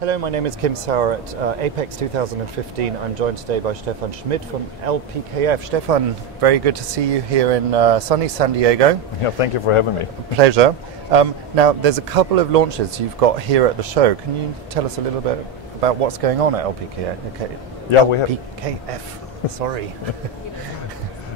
Hello, my name is Kim Sauer at Apex 2015. I'm joined today by Stephan Schmidt from LPKF. Stephan, very good to see you here in sunny San Diego. Yeah, thank you for having me. Pleasure. Now, there's a couple of launches you've got here at the show. Can you tell us a little bit about what's going on at LPKF? Okay. Yeah, LPKF. Sorry.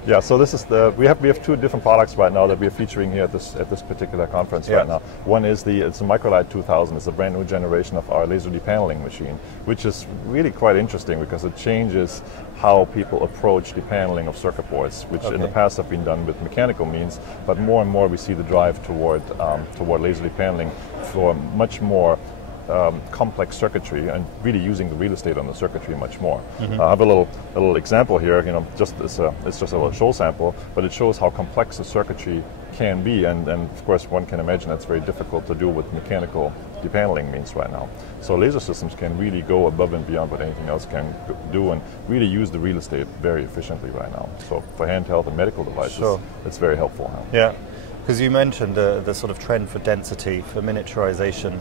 Yeah, so this is we have two different products right now that we are featuring here at this particular conference right now. One is it's a Microlight 2000. It's a brand new generation of our laser depaneling machine, which is really quite interesting because it changes how people approach depaneling of circuit boards, which in the past have been done with mechanical means, but more and more we see the drive toward laser depaneling for much more complex circuitry and really using the real estate on the circuitry much more. I have a little example here. It's just a little show sample, but it shows how complex the circuitry can be, and of course one can imagine that's very difficult to do with mechanical depaneling means right now. So laser systems can really go above and beyond what anything else can do and really use the real estate very efficiently right now. So for handheld and medical devices, it's very helpful. Yeah. Because you mentioned the sort of trend for density, for miniaturization,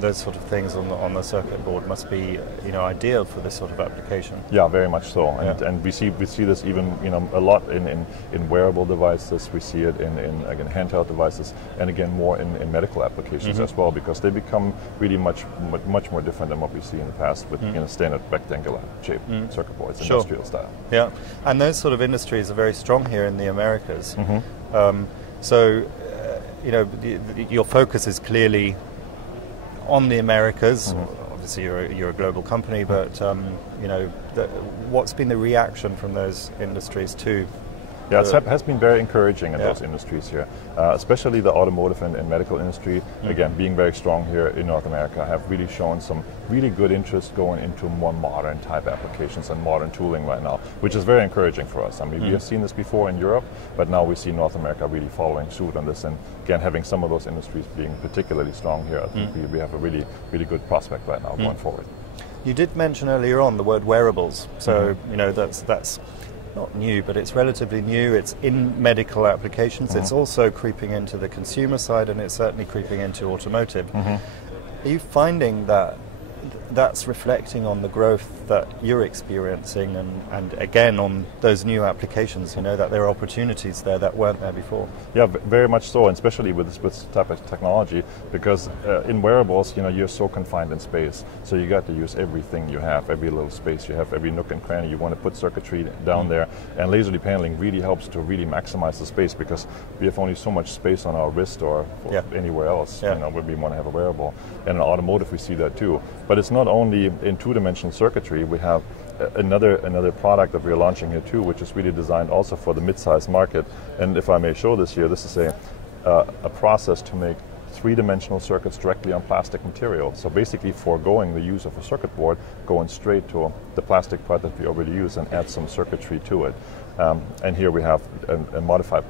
those sort of things on the circuit board must be ideal for this sort of application. Yeah, very much so, and we see this even a lot in wearable devices. We see it in again handheld devices, and again more in medical applications as well, because they become really much more different than what we see in the past with standard rectangular shaped circuit boards, industrial style. Yeah, and those sort of industries are very strong here in the Americas. So, your focus is clearly on the Americas. Obviously, you're a global company, but what's been the reaction from those industries to? Yeah, it has been very encouraging in those industries here, especially the automotive and medical industry. Again, being very strong here in North America, have really shown some really good interest going into more modern type applications and modern tooling right now, which is very encouraging for us. I mean, we have seen this before in Europe, but now we see North America really following suit on this, and again, having some of those industries being particularly strong here, I think we have a really good prospect right now going forward. You did mention earlier on the word wearables, so that's not new, but it's relatively new. It's in medical applications. It's also creeping into the consumer side, and it's certainly creeping into automotive. Are you finding that that's reflecting on the growth that you're experiencing, and again on those new applications, that there are opportunities there that weren't there before? Yeah, very much so, and especially with this type of technology, because in wearables, you're so confined in space, so you got to use everything you have, every little space you have, every nook and cranny. You want to put circuitry down there, and laser depaneling really helps to really maximize the space, because we have only so much space on our wrist or anywhere else where we want to have a wearable. And in automotive we see that too, but it's not only in two-dimensional circuitry. We have another product that we're launching here too, which is really designed also for the mid-size market. And if I may show this here, this is a process to make three-dimensional circuits directly on plastic material. So basically foregoing the use of a circuit board, going straight to the plastic part that we already use and add some circuitry to it. And here we have a modified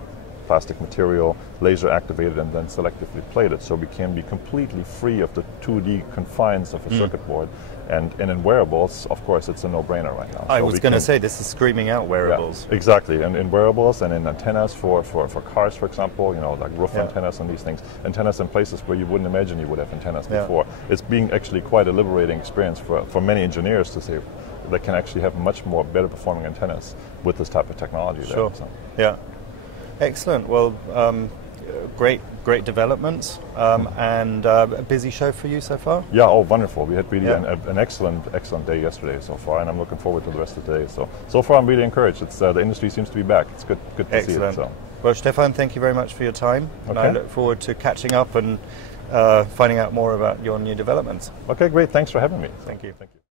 plastic material, laser activated and then selectively plated, so we can be completely free of the 2D confines of a circuit board. And in wearables, of course, it's a no-brainer right now. I was going to say, this is screaming out wearables. Yeah, exactly, and in wearables and in antennas for cars, for example, like roof antennas and these things. Antennas in places where you wouldn't imagine you would have antennas before. It's being actually quite a liberating experience for many engineers to say they can actually have much more better performing antennas with this type of technology. Sure. So. Yeah. Excellent. Well, great developments, and a busy show for you so far. Yeah. Oh, wonderful. We had really an excellent day yesterday so far, and I'm looking forward to the rest of the day. So far, I'm really encouraged. It's the industry seems to be back. It's good to see it. So. Well, Stephan, thank you very much for your time, and I look forward to catching up and finding out more about your new developments. Okay, great. Thanks for having me. Thank you.